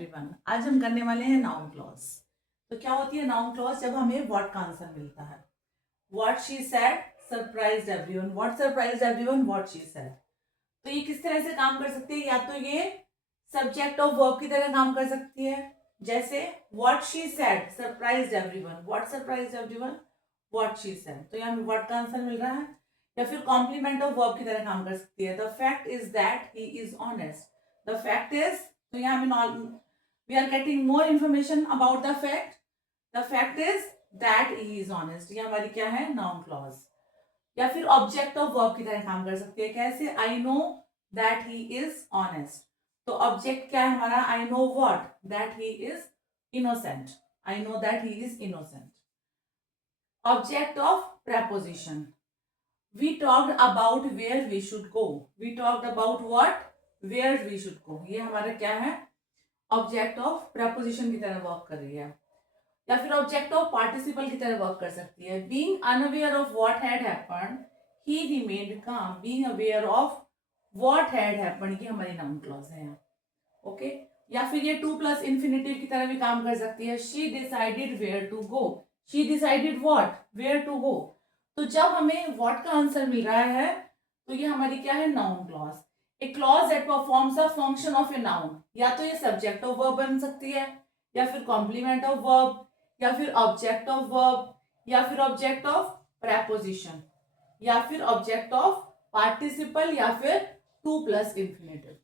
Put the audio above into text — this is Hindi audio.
एवरीवन। आज हम करने वाले हैं नाउन क्लॉज। तो क्या होती है नाउन क्लॉज? जब हमें व्हाट का आंसर मिलता है। What she said surprised everyone, what surprised everyone, what she said. तो ये किस तरह से काम कर सकती है? या तो ये सब्जेक्ट ऑफ वर्ब की तरह काम कर सकती है, जैसे what she said surprised everyone, what surprised everyone, what she said. तो यहाँ व्हाट का आंसर मिल रहा है। या फिर कॉम्प्लीमेंट ऑफ वर्ब की तरह काम कर सकती है। The fact is that he is honest, the fact is. तो यहाँ we are getting more information about the fact. The fact is that he is honest. ये हमारी क्या है? Noun clause. या फिर ऑब्जेक्ट ऑफ वर्ब की तरह काम कर सकती है, कैसे? I know that he is honest. तो ऑब्जेक्ट क्या है हमारा? I know what? That he is innocent. I know that he is innocent. Object of preposition. We talked about where we should go. We talked about what? Where we should go. ये हमारा क्या है? ऑब्जेक्ट ऑफ प्रपोजिशन की तरह वर्क कर रही है। या फिर ऑब्जेक्ट ऑफ पार्टिसिपल की तरह वर्क कर सकती है। Being unaware of what had happened, he remained calm. Being aware of what had happened, ये हमारी नाउन क्लॉज है यहाँ। ओके। या फिर ये टू प्लस इन्फिनेटिव की तरह भी काम कर सकती है। She decided where to go, she decided what, where to go. तो जब हमें व्हाट का आंसर मिल रहा है तो ये हमारी क्या है? Noun clause. A clause that performs a function of a noun. या तो ये सब्जेक्ट ऑफ वर्ब बन सकती है, या फिर कॉम्प्लीमेंट ऑफ वर्ब, या फिर ऑब्जेक्ट ऑफ वर्ब, या फिर ऑब्जेक्ट ऑफ प्रेपोजिशन, या फिर ऑब्जेक्ट ऑफ पार्टिसिपल, या फिर टू प्लस इन्फिनेटिव।